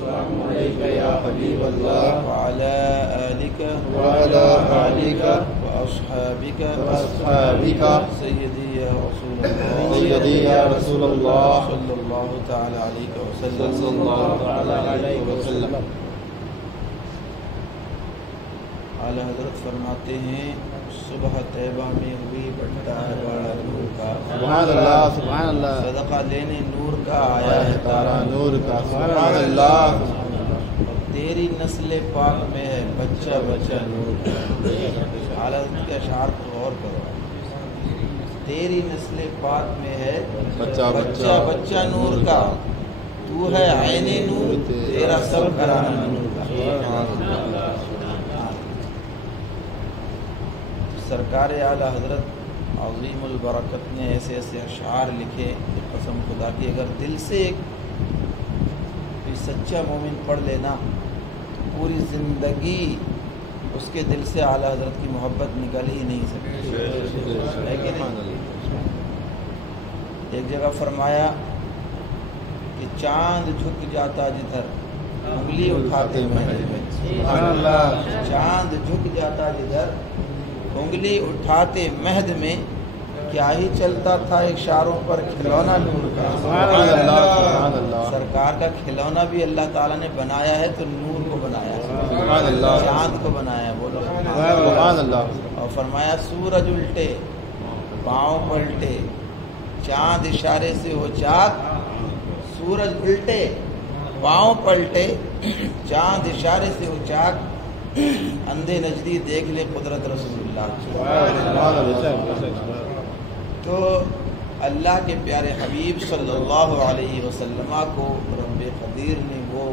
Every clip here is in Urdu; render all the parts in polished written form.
السلام علیک یا حبیب اللہ وعلی آلک وعلی آلک واصحابک واصحابک سیدی یا رسول اللہ سیدی یا رسول اللہ صلی اللہ تعالی علیہ وسلم صلی اللہ تعالی علیہ وسلم۔ اعلیٰ حضرت فرماتے ہیں صبح طیبہ میں ہوئی بٹتا ہے بڑا نور کا، سبحان اللہ سبحان اللہ، صدقہ لینے نور کا آیا ہے تارا تارا، نور کا، سبحان اللہ۔ اور تیری نسل پاک میں ہے بچہ بچہ نور کا۔ اعلیٰ حضرت کے اشعار پر غور کرو، تیری نسل پاک میں ہے بچہ بچہ بچہ نور کا، تو ہے عین نور، تیرا سب گھرانہ نور کا۔ سرکار اعلیٰ حضرت عظیم البرکت نے ایسے ایسے اشعار لکھے کہ قسم خدا کی اگر دل سے ایک کوئی سچا مومن پڑھ لینا تو پوری زندگی اس کے دل سے اعلیٰ حضرت کی محبت نکل ہی نہیں سکتی ہے کہ نہیں؟ ایک جگہ فرمایا کہ چاند جھک جاتا جدھر انگلی اٹھاتے مہد میں، سبحان اللہ۔ چاند جھک جاتا جدھر انگلی اٹھاتے مہد میں، کیا ہی چلتا تھا اشاروں پر کھلونا نور کا۔ سبحان اللہ سبحان اللہ، سرکار کا کھلونا بھی اللہ تعالیٰ نے بنایا ہے تو نور کو بنایا ہے، سبحان اللہ، چاند کو بنایا ہے، بولو سبحان اللہ۔ اور فرمایا سورج الٹے پاؤں پلٹے، چاند اشارے سے ہو چاک، سورج الٹے پاؤں پلٹے، چاند اشارے سے ہو چاک، اندھے نجدی دیکھ لے قدرت رسول اللہ۔ تو اللہ کے پیارے حبیب صلی اللہ علیہ وسلم کو رب قدیر نے وہ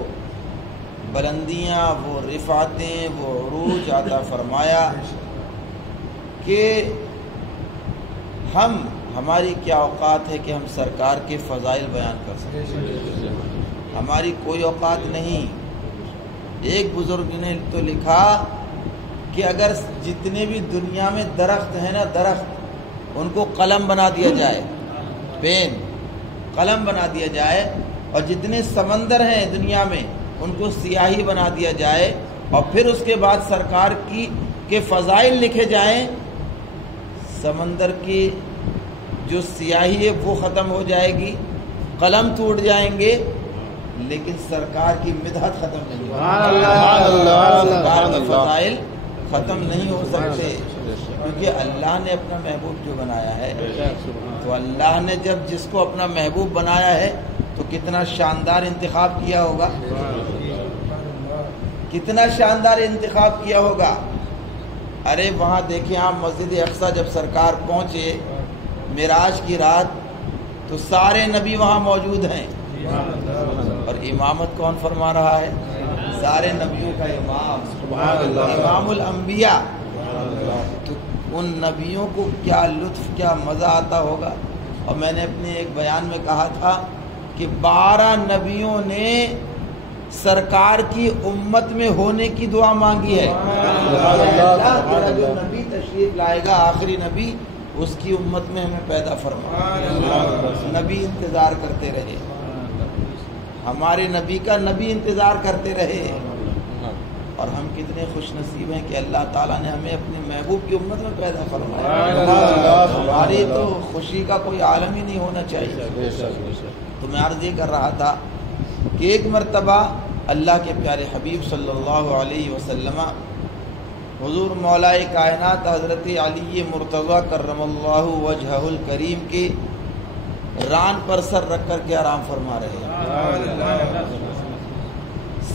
بلندیاں، وہ رفعتیں، وہ عروج عطا فرمایا کہ ہماری کیا اوقات ہے کہ ہم سرکار کے فضائل بیان کر سکیں، ہماری کوئی اوقات نہیں۔ ایک بزرگ نے تو لکھا کہ اگر جتنے بھی دنیا میں درخت ہیں نا، درخت، ان کو قلم بنا دیا جائے، پین قلم بنا دیا جائے، اور جتنے سمندر ہیں دنیا میں ان کو سیاہی بنا دیا جائے، اور پھر اس کے بعد سرکار کے فضائل لکھے جائیں، سمندر کی جو سیاہی ہے وہ ختم ہو جائے گی، قلم ٹوٹ جائیں گے، لیکن سرکار کی مدحت ختم نہیں ہوگی، سرکار کے فضائل ختم نہیں ہو سکتے، کیونکہ اللہ نے اپنا محبوب جو بنایا ہے، تو اللہ نے جب جس کو اپنا محبوب بنایا ہے تو کتنا شاندار انتخاب کیا ہوگا، کتنا شاندار انتخاب کیا ہوگا۔ ارے وہاں دیکھیں آپ مسجد اقصیٰ جب سرکار پہنچے معراج کی رات تو سارے نبی وہاں موجود ہیں، اور امامت کون فرما رہا ہے؟ سارے نبیوں کا امام، امام الانبیاء۔ تو ان نبیوں کو کیا لطف، کیا مزہ آتا ہوگا۔ اور میں نے اپنے ایک بیان میں کہا تھا کہ 12 نبیوں نے سرکار کی امت میں ہونے کی دعا مانگی ہے، اللہ تیرا جو نبی تشریف لائے گا آخری نبی، اس کی امت میں ہمیں پیدا فرما۔ نبی انتظار کرتے رہے، ہمارے نبی کا نبی انتظار کرتے رہے، اور ہم کتنے خوش نصیب ہیں کہ اللہ تعالیٰ نے ہمیں اپنے محبوب کی امت میں پیدا فرمایا۔ ہماری تو خوشی کا کوئی عالم ہی نہیں ہونا چاہیے۔ تو میں عرض یہ کر رہا تھا کہ ایک مرتبہ اللہ کے پیارے حبیب صلی اللہ علیہ وسلم حضور مولا کائنات حضرت علی مرتضیٰ کرم اللہ وجہہ الکریم کے ران پر سر رکھ کر کے آرام فرما رہے ہیں،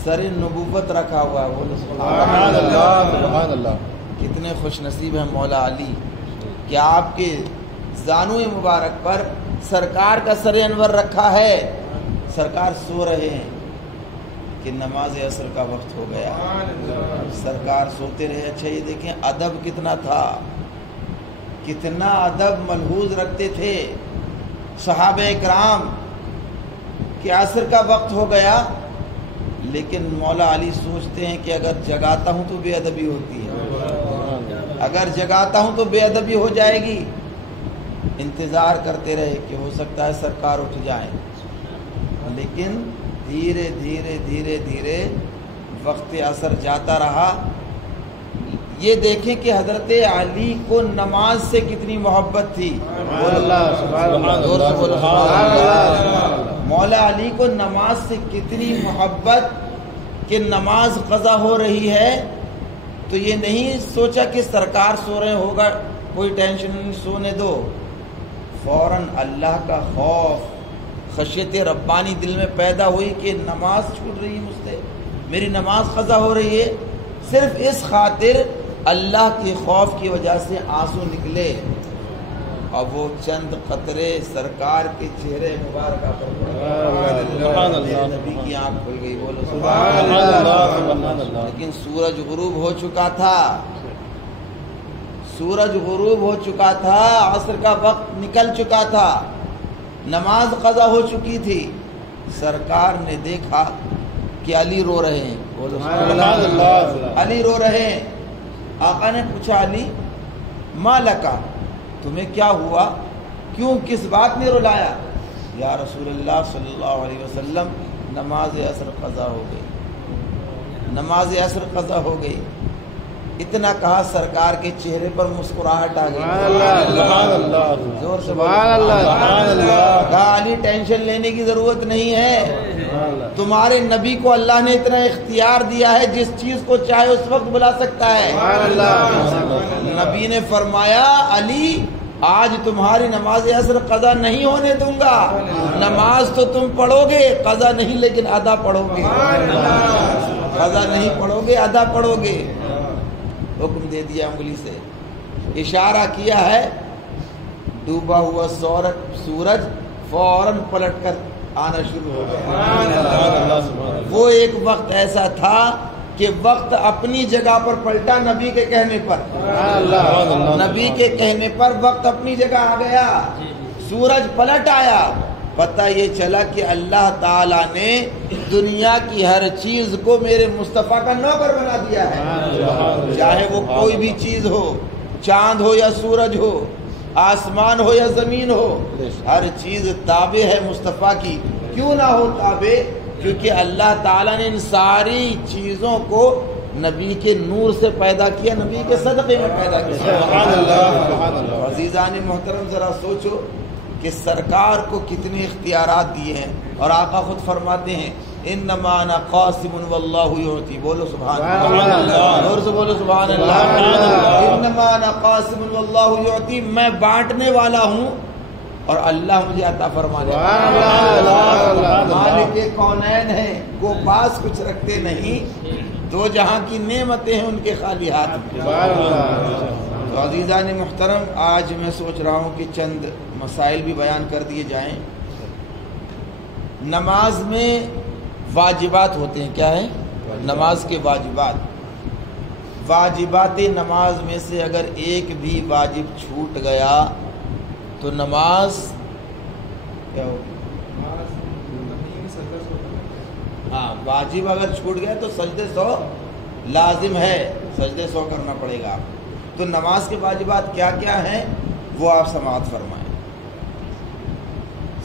سر نبوت رکھا ہوا ہے، وہ سبحان اللہ۔ کتنے خوش نصیب ہیں مولا علی کہ آپ کے زانو مبارک پر سرکار کا سر انور رکھا ہے، سرکار سو رہے ہیں کہ نماز عصر کا وقت ہو گیا، سرکار سوتے رہے۔ اچھا یہ دیکھیں ادب کتنا تھا، کتنا ادب ملحوظ رکھتے تھے صحابہ اکرام کہ عصر کا وقت ہو گیا، لیکن مولا علی سوچتے ہیں کہ اگر جگاتا ہوں تو بے ادبی ہوتی ہے، اگر جگاتا ہوں تو بے ادبی ہو جائے گی۔ انتظار کرتے رہے کہ ہو سکتا ہے سرکار اٹھ جائیں، لیکن دھیرے دھیرے دھیرے دھیرے وقت عصر جاتا رہا. یہ دیکھیں کہ حضرت علی کو نماز سے کتنی محبت تھی. مولا علی کو نماز سے کتنی محبت کہ نماز قضا ہو رہی ہے تو یہ نہیں سوچا کہ سرکار سو رہے ہوگا کوئی ٹینشن نہیں, سونے دو. فوراً اللہ کا خوف خشیت ربانی دل میں پیدا ہوئی کہ نماز چھوٹ رہی ہے مجھ سے, میری نماز قضا ہو رہی ہے. صرف اس خاطر اللہ کے خوف کی وجہ سے آنسو نکلے اور وہ چند قطرے سرکار کے چہرے مبارکہ پر پڑے. نبی کی آنکھ کھل گئی. بولو سبحان اللہ. لیکن سورج غروب ہو چکا تھا, سورج غروب ہو چکا تھا, عصر کا وقت نکل چکا تھا, نماز قضا ہو چکی تھی. سرکار نے دیکھا کہ علی رو رہے ہیں. بولو سبحان اللہ. علی رو رہے ہیں. آقا نے پوچھا علی ما لکا, تمہیں کیا ہوا, کیوں, کس بات نے رلایا؟ یا رسول اللہ صلی اللہ علیہ وسلم نماز عصر قضا ہو گئی, نماز عصر قضا ہو گئی. اتنا کہا سرکار کے چہرے پر مسکراہٹ آ گئی. زور سے کہا علی ٹینشن لینے کی ضرورت نہیں ہے, تمہارے نبی کو اللہ نے اتنا اختیار دیا ہے, جس چیز کو چاہے اس وقت بلا سکتا ہے. نبی نے فرمایا علی آج تمہاری نماز عصر قضا نہیں ہونے دوں گا. نماز تو تم پڑھو گے, قضا نہیں, لیکن ادا پڑھو گے. قضا نہیں پڑھو گے, ادا پڑھو گے. حکم دے دیا, انگلی سے اشارہ کیا ہے. ڈوبا ہوا سورج فوراً پلٹ کر آنا شروع ہو گیا. وہ ایک وقت ایسا تھا کہ وقت اپنی جگہ پر پلٹا نبی کے کہنے پر. نبی کے کہنے پر وقت اپنی جگہ آ گیا, سورج پلٹ آیا. پتہ یہ چلا کہ اللہ تعالیٰ نے دنیا کی ہر چیز کو میرے مصطفیٰ کا نوکر بنا دیا ہے. چاہے وہ کوئی بھی چیز ہو, چاند ہو یا سورج ہو, آسمان ہو یا زمین ہو, ہر چیز تابع ہے مصطفیٰ کی. کیوں نہ ہو تابع؟ کیونکہ اللہ تعالیٰ نے ان ساری چیزوں کو نبی کے نور سے پیدا کیا, نبی کے صدقے میں پیدا کیا. عزیزان محترم ذرا سوچو کہ سرکار کو کتنے اختیارات دیے ہیں. اور آقا خود فرماتے ہیں انما انا قاسم واللہ یعطی. بولو سبحان اللہ, اور سے بولو سبحان اللہ. انما انا قاسم واللہ یعطی, میں بانٹنے والا ہوں اور اللہ مجھے عطا فرمانے والا. مالک کونین ہے, وہ پاس کچھ رکھتے نہیں, دو جہاں کی نعمتیں ہیں ان کے خالی ہاتھ. تو عزیزان محترم آج میں سوچ رہا ہوں کہ چند مسائل بھی بیان کر دیے جائیں. نماز میں واجبات ہوتے ہیں. کیا ہے؟ نماز کے واجبات. واجبات نماز میں سے اگر ایک بھی واجب چھوٹ گیا تو نماز کیا ہوگی؟ ہاں, واجب اگر چھوٹ گیا تو سجدے 100 لازم ہے, سجدے 100 کرنا پڑے گا. تو نماز کے واجبات کیا کیا ہیں وہ آپ سماعت فرمائیں.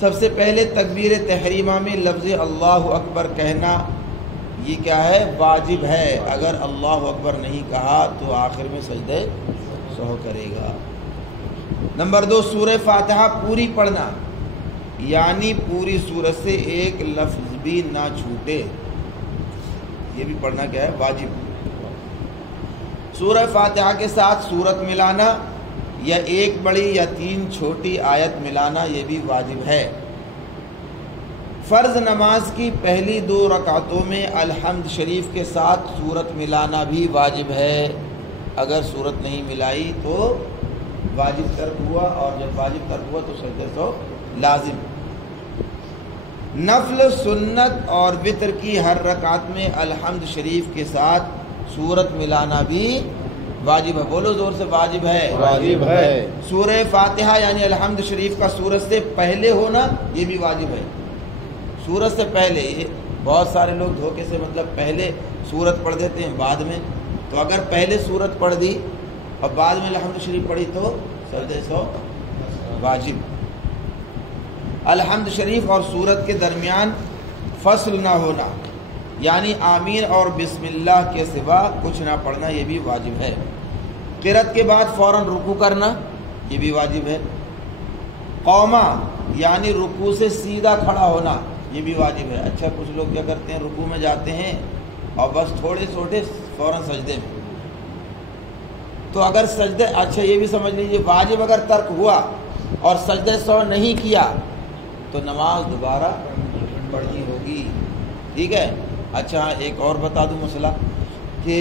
سب سے پہلے تکبیر تحریمہ میں لفظ اللہ اکبر کہنا یہ کیا ہے؟ واجب ہے. اگر اللہ اکبر نہیں کہا تو آخر میں سجدے 100 کرے گا. نمبر 2, سورہ فاتحہ پوری پڑھنا, یعنی پوری سورت سے ایک لفظ بھی نہ چھوٹے, یہ بھی پڑھنا کیا ہے؟ واجب. سورہ فاتحہ کے ساتھ سورت ملانا یا ایک بڑی یا 3 چھوٹی آیت ملانا یہ بھی واجب ہے. فرض نماز کی پہلی 2 رکعتوں میں الحمد شریف کے ساتھ سورت ملانا بھی واجب ہے. اگر سورت نہیں ملائی تو واجب ترک ہوا, اور جب واجب ترک ہوا تو سجدے 100 لازم. نفل, سنت اور وتر کی ہر رکعت میں الحمد شریف کے ساتھ سورت ملانا بھی واجب ہے. بولو زور سے, واجب ہے. واجب ہے. سورہ فاتحہ یعنی الحمد شریف کا سورت سے پہلے ہونا یہ بھی واجب ہے. سورت سے پہلے, یہ بہت سارے لوگ دھوکے سے مطلب پہلے سورت پڑھ دیتے ہیں بعد میں. تو اگر پہلے سورت پڑھ دی اور بعد میں الحمد شریف پڑھی تو سجدے 100 واجب. الحمد شریف اور سورت کے درمیان فصل نہ ہونا یعنی آمین اور بسم اللہ کے سوا کچھ نہ پڑھنا یہ بھی واجب ہے۔ قرأت کے بعد فوراً رکوع کرنا یہ بھی واجب ہے۔ قوما یعنی رکوع سے سیدھا کھڑا ہونا یہ بھی واجب ہے۔ اچھا کچھ لوگ کیا کرتے ہیں، رکوع میں جاتے ہیں اور بس تھوڑے چھوٹے فوراً سجدے میں، تو اگر سجدے، اچھا یہ بھی سمجھ لیجیے واجب اگر ترک ہوا اور سجدہ سہو نہیں کیا تو نماز دوبارہ پڑھنی ہوگی، ٹھیک ہے۔ اچھا ایک اور بتا دوں مسئلہ کہ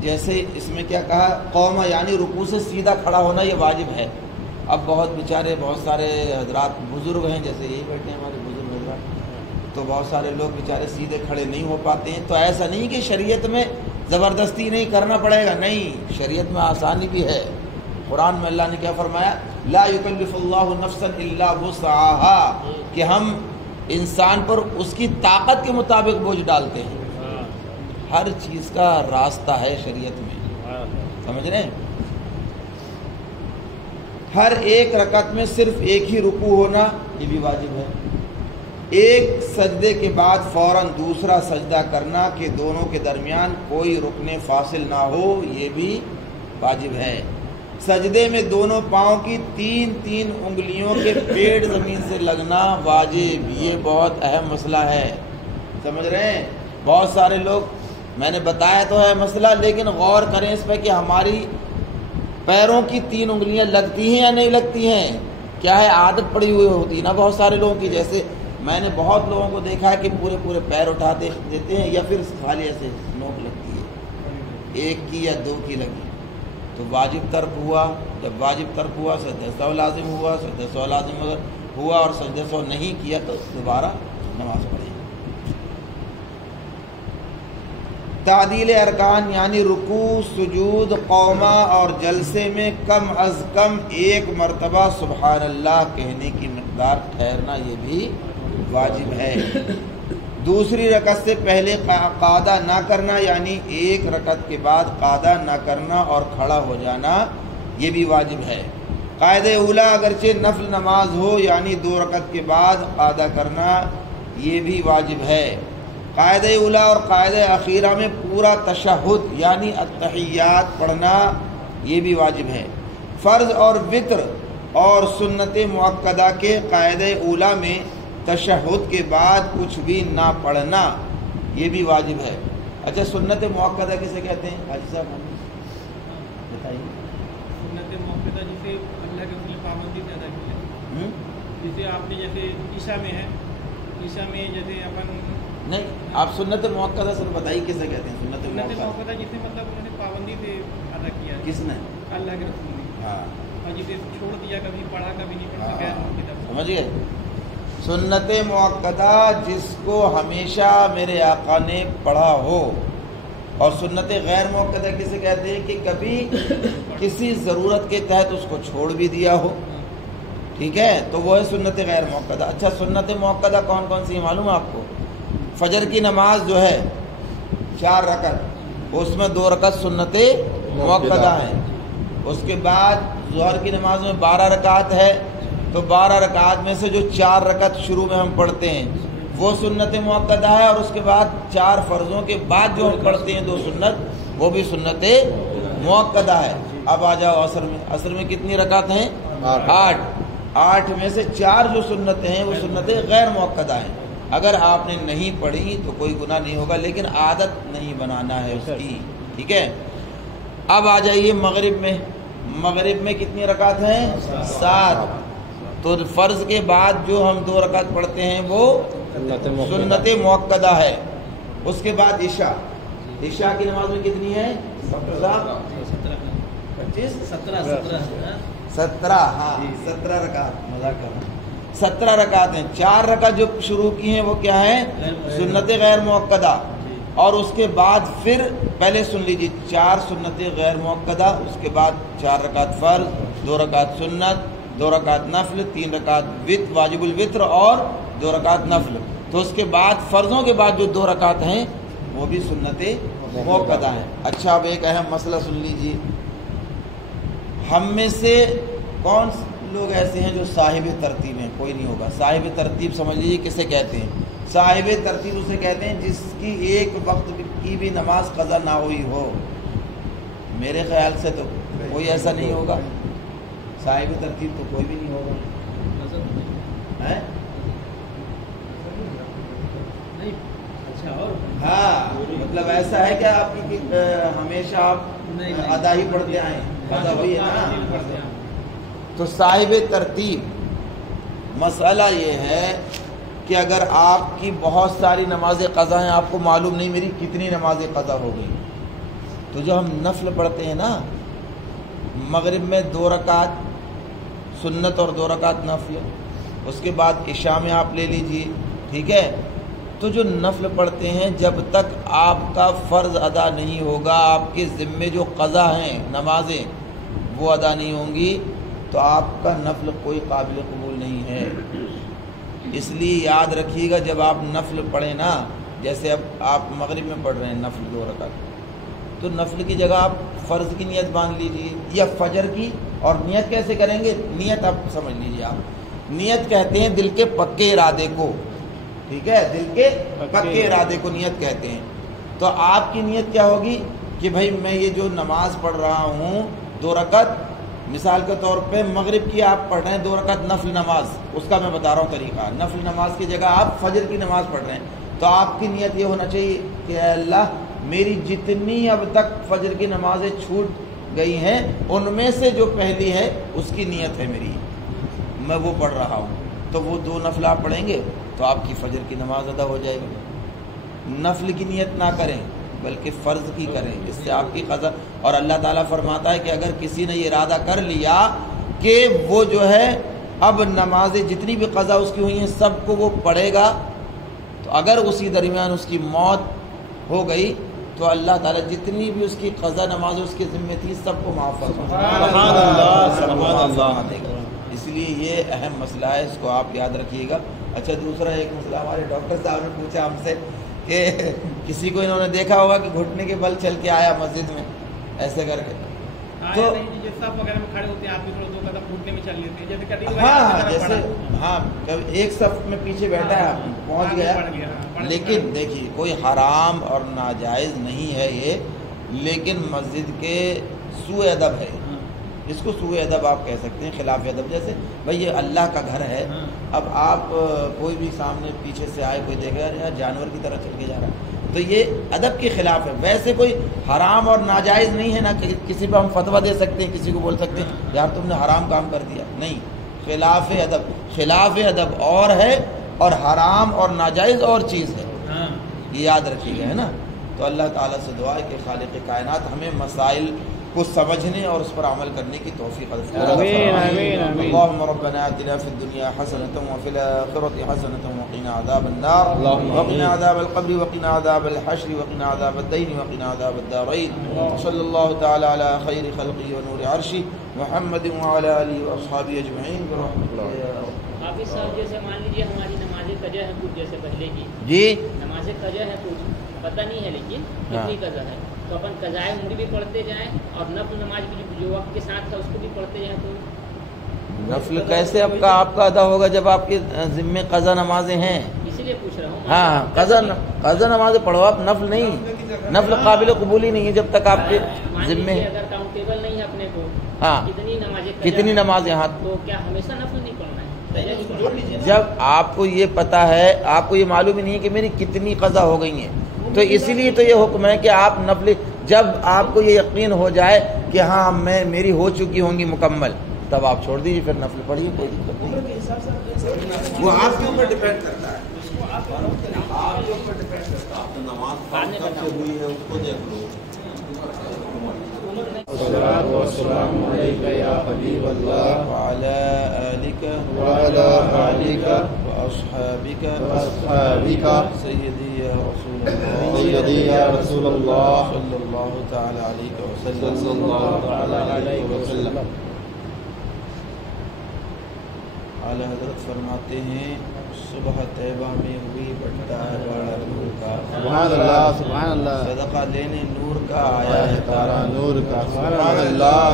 جیسے اس میں کیا کہا، قوما یعنی رکوع سے سیدھا کھڑا ہونا یہ واجب ہے۔ اب بہت سارے حضرات بزرگ ہیں، جیسے یہی بیٹھے ہیں ہمارے بزرگ حضرات، تو بہت سارے لوگ بیچارے سیدھے کھڑے نہیں ہو پاتے ہیں، تو ایسا نہیں کہ شریعت میں زبردستی نہیں کرنا پڑے گا، نہیں، شریعت میں آسانی بھی ہے۔ قرآن میں اللہ نے کیا فرمایا، لا یکلف اللہ نفسا الا وسعها، کہ ہم انسان پر اس کی طاقت کے مطابق بوجھ ڈالتے ہیں۔ ہر چیز کا راستہ ہے شریعت میں، سمجھ رہے ہیں۔ ہر ایک رکعت میں صرف ایک ہی رکوع ہونا یہ بھی واجب ہے۔ ایک سجدے کے بعد فوراً دوسرا سجدہ کرنا کہ دونوں کے درمیان کوئی رکن فاصل نہ ہو یہ بھی واجب ہے۔ سجدے میں دونوں پاؤں کی تین انگلیوں کے پیڑ زمین سے لگنا واجب، یہ بہت اہم مسئلہ ہے، سمجھ رہے ہیں۔ بہت سارے لوگ، میں نے بتایا تو ہے مسئلہ، لیکن غور کریں اس پہ کہ ہماری پیروں کی 3 انگلیاں لگتی ہیں یا نہیں لگتی ہیں۔ کیا ہے، عادت پڑی ہوئی ہوتی ہے نا بہت سارے لوگوں کی، جیسے میں نے بہت لوگوں کو دیکھا ہے کہ پورے پیر اٹھا دیتے ہیں یا پھر خالی ایسے نوک لگتی ہے، 1 کی یا 2 کی لگی تو واجب ترک ہوا۔ جب واجب ترک ہوا سجدہ سہو لازم ہوا، سجدہ سہو لازم اگر ہوا اور سجدہ سہو نہیں کیا تو دوبارہ نماز پڑھی۔ تعدیل ارکان یعنی رکوع، سجود، قوما اور جلسے میں کم از کم 1 مرتبہ سبحان اللہ کہنے کی مقدار ٹھہرنا یہ بھی واجب ہے۔ دوسری رکعت سے پہلے قعدہ نہ کرنا یعنی 1 رکعت کے بعد قعدہ نہ کرنا اور کھڑا ہو جانا یہ بھی واجب ہے۔ قاعدہ اولا اگرچہ نفل نماز ہو یعنی 2 رکعت کے بعد قعدہ کرنا یہ بھی واجب ہے۔ قاعدہ اولا اور قاعدہ اخیرہ میں پورا تشہد یعنی التحیات پڑھنا یہ بھی واجب ہے۔ فرض اور وتر اور سنت مؤکدہ کے قاعدہ اولا میں تشہد کے بعد کچھ بھی نہ پڑھنا یہ بھی واجب ہے۔ اچھا سنت مؤکدہ کسے کہتے ہیں حاجی صاحب بتائیے؟ سنت مؤکدہ جسے اللہ کے رسول پابندی زیادہ کی ہے، جسے آپ نے جیسے عشاء میں ہے، عشاء میں جیسے اپن نہیں، آپ سنت مؤکدہ سر بتائیے کسے کہتے ہیں؟ سنت مؤکدہ جسے مطلب انہوں نے پابندی سے ادا کیا، کس نے؟ اللہ کے رسول نے، ہاں، اور جسے چھوڑ دیا، کبھی پڑھا کبھی نہیں پڑھا، غیر مؤکدہ۔ سمجھ گئے؟ سنت مؤکدہ جس کو ہمیشہ میرے آقا نے پڑھا ہو، اور سنت غیر مؤکدہ کسے کہتے ہیں کہ کبھی کسی ضرورت کے تحت اس کو چھوڑ بھی دیا ہو، ٹھیک ہے، تو وہ ہے سنت غیر مؤکدہ۔ اچھا سنت مؤکدہ کون کون سی معلوم ہے آپ کو؟ فجر کی نماز جو ہے 4 رکعت، اس میں 2 رکعت سنت مؤکدہ ہیں۔ اس کے بعد ظہر کی نماز میں 12 رکعت ہے، تو 12 رکعت میں سے جو 4 رکعت شروع میں ہم پڑھتے ہیں وہ سنت مؤکدہ ہے، اور اس کے بعد 4 فرضوں کے بعد جو ہم پڑھتے ہیں 2 سنت وہ بھی سنت مؤکدہ ہے۔ اب آ جاؤ عصر میں، عصر میں کتنی رکعت ہیں؟ 8 میں سے 4 جو سنت ہیں وہ سنت غیر مؤکدہ ہیں۔ اگر آپ نے نہیں پڑھی تو کوئی گناہ نہیں ہوگا، لیکن عادت نہیں بنانا ہے اس کی، ٹھیک ہے۔ اب آ جائیے مغرب میں، مغرب میں کتنی رکعت ہیں؟ 7۔ تو فرض کے بعد جو ہم 2 رکعت پڑھتے ہیں وہ سنت مؤکدہ ہے۔ اس کے بعد عشاء کی نماز میں کتنی ہے؟ 17 ہاں 17 رکعت، مذاق کر رہا ہوں، 17 رکعت ہیں۔ 4 رکعت جو شروع کی ہیں وہ کیا ہے؟ سنت غیر مؤکدہ، اور اس کے بعد پھر پہلے سن لیجیے 4 سنت غیر مؤکدہ، اس کے بعد 4 رکعت فرض، 2 رکعت سنت، 2 رکعت نفل، 3 رکعت واجب الوتر اور 2 رکعت نفل۔ تو اس کے بعد فرضوں کے بعد جو 2 رکعت ہیں وہ بھی سنت مؤکدہ ہیں۔ اچھا اب ایک اہم مسئلہ سن لیجیے، ہم میں سے کون لوگ ایسے ہیں جو صاحب ترتیب ہیں؟ کوئی نہیں ہوگا۔ صاحب ترتیب سمجھ لیجیے کسے کہتے ہیں؟ صاحب ترتیب اسے کہتے ہیں جس کی ایک وقت کی بھی نماز قضا نہ ہوئی ہو. میرے خیال سے تو کوئی ایسا نہیں ہوگا، صاحب ترتیب تو کوئی بھی نہیں ہوگا. ہاں مطلب ایسا ہے کہ آپ کی ہمیشہ آپ ادا ہی پڑھتے آئے قضا ہوئی ہے نا. تو صاحب ترتیب مسئلہ یہ ہے کہ اگر آپ کی بہت ساری نمازیں قضا ہیں، آپ کو معلوم نہیں میری کتنی نمازیں قضا ہو گئی، تو جو ہم نفل پڑھتے ہیں نا، مغرب میں 2 رکعت سنت اور 2 رکعت نفل، اس کے بعد عشاء میں آپ لے لیجئے، ٹھیک ہے. تو جو نفل پڑھتے ہیں جب تک آپ کا فرض ادا نہیں ہوگا، آپ کے ذمے جو قضا ہیں نمازیں وہ ادا نہیں ہوں گی، تو آپ کا نفل کوئی قابل قبول نہیں ہے. اس لیے یاد رکھیے گا جب آپ نفل پڑھیں نا، جیسے اب آپ مغرب میں پڑھ رہے ہیں نفل 2 رکعت، تو نفل کی جگہ آپ فرض کی نیت باندھ لیجیے یا فجر کی. اور نیت کیسے کریں گے؟ نیت آپ سمجھ لیجیے. آپ نیت کہتے ہیں دل کے پکے ارادے کو، ٹھیک ہے، دل کے پکے ارادے کو نیت کہتے ہیں. تو آپ کی نیت کیا ہوگی کہ بھائی میں یہ جو نماز پڑھ رہا ہوں 2 رکعت، مثال کے طور پہ مغرب کی آپ پڑھ رہے ہیں 2 رکعت نفل نماز، اس کا میں بتا رہا ہوں طریقہ. نفل نماز کی جگہ آپ فجر کی نماز پڑھ رہے ہیں، تو آپ کی نیت یہ ہونا چاہیے کہ اے اللہ میری جتنی اب تک فجر کی نمازیں چھوٹ گئی ہیں ان میں سے جو پہلی ہے اس کی نیت ہے میری، میں وہ پڑھ رہا ہوں. تو وہ 2 نفل آپ پڑھیں گے تو آپ کی فجر کی نماز ادا ہو جائے گی. نفل کی نیت نہ کریں بلکہ فرض کی کریں، اس سے آپ کی قضا. اور اللہ تعالیٰ فرماتا ہے کہ اگر کسی نے یہ ارادہ کر لیا کہ وہ جو ہے اب نمازیں جتنی بھی قضا اس کی ہوئی ہیں سب کو وہ پڑھے گا، تو اگر اسی درمیان اس کی موت ہو گئی تو اللہ تعالیٰ جتنی بھی اس کی قضا نماز اس کے ذمہ تھی سب کو معاف فرما دے گا. اس لیے یہ اہم مسئلہ ہے، اس کو آپ یاد رکھیے گا. اچھا دوسرا ایک مسئلہ ہمارے ڈاکٹر صاحب نے پوچھا ہم سے کہ کسی کو انہوں نے دیکھا ہوگا کہ گھٹنے کے بل چل کے آیا مسجد میں ایسے کر کے، تو ہاں جیسے ہاں ایک صف میں پیچھے بیٹھا ہے پہنچ گیا. لیکن دیکھیے کوئی حرام اور ناجائز نہیں ہے یہ، لیکن مسجد کے سوء ادب ہے، اس کو سوء ادب آپ کہہ سکتے ہیں، خلاف ادب. جیسے بھائی یہ اللہ کا گھر ہے، اب آپ کوئی بھی سامنے پیچھے سے آئے کوئی دیکھے یار جانور کی طرح چل کے جا رہا ہے، تو یہ ادب کے خلاف ہے. ویسے کوئی حرام اور ناجائز نہیں ہے نا کہ کسی پہ ہم فتویٰ دے سکتے ہیں، کسی کو بول سکتے ہیں یار تم نے حرام کام کر دیا، نہیں. خلاف ادب، خلاف ادب اور ہے اور حرام اور ناجائز اور چیز ہے، یہ یاد رکھیے گا، ہے نا. تو اللہ تعالیٰ سے دعا ہے کہ خالق کائنات ہمیں مسائل کو سمجھنے اور اس پر عمل کرنے کی توفیق عطا فرمائے. اللهم ربنا آتنا في الدنيا حسنة وفي الآخرة حسنة وقنا عذاب النار وقنا عذاب القبر وقنا عذاب الحشر وقنا عذاب الدين وقنا عذاب الدارين. صلى الله تعالى على خير خلقه ونور عرشه محمد وعلى آله وأصحابه أجمعين برحمة الله. حافظ صاحب جیسے مان لیجیے ہماری نماز قضا ہے کچھ جیسے پہلے کی جی نماز قضا ہے کچھ پتہ نہیں ہے لیکن کتنی قضا ہے، تو اپن قضائے عمری بھی پڑھتے جائیں اور نفل نماز کی جو وقت کے ساتھ ہے اس کو بھی پڑھتے جائیں. تو نفل کیسے آپ کا ادا ہوگا جب آپ کے ذمے قضا نمازیں ہیں؟ اسی لیے پوچھ رہا ہوں. ہاں قضا نمازیں پڑھو آپ، نفل نہیں. نفل قابل قبول ہی نہیں ہے جب تک آپ کے ذمے. اگر کاؤنٹیبل نہیں ہے اپنے کو ہاں کتنی نمازیں ہاں، تو کیا ہمیشہ نفل نہیں پڑھنا ہے؟ جب آپ کو یہ پتا ہے، آپ کو یہ معلوم ہی نہیں ہے کہ میری کتنی قضا ہو گئی ہیں، تو اسی لیے تو یہ حکم ہے کہ آپ نفل، جب آپ کو یہ یقین ہو جائے کہ ہاں میری ہو چکی ہوں گی مکمل، تب آپ چھوڑ دیجیے، پھر نفل پڑھیے، کوئی دقت نہیں. وہ آپ کے اوپر ڈیپینڈ کرتا ہے، آپ کے اوپر ڈیپینڈ کرتا ہے. نماز کب سے ہوئی ہے اس کو دیکھ لو. والصلاة والسلام عليك يا حبيب الله وعلى آلك وعلى آلك وأصحابك سيدي يا رسول الله سيدي يا رسول الله صلى الله تعالى عليك وسلم. صلى الله تعالى عليه وسلم. اعلیٰ حضرت فرماتے ہیں صبح طیبہ میں ہوئی بٹتا ہے بڑا نور کا، سبحان اللہ سبحان اللہ. صدقہ لینے نور کا آیا ہے تارا نور کا، سبحان اللہ.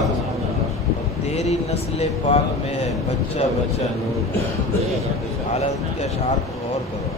تیری نسل پاک میں ہے بچہ بچہ نور کا. اعلیٰ حضرت کے اشعار کو غور کرو.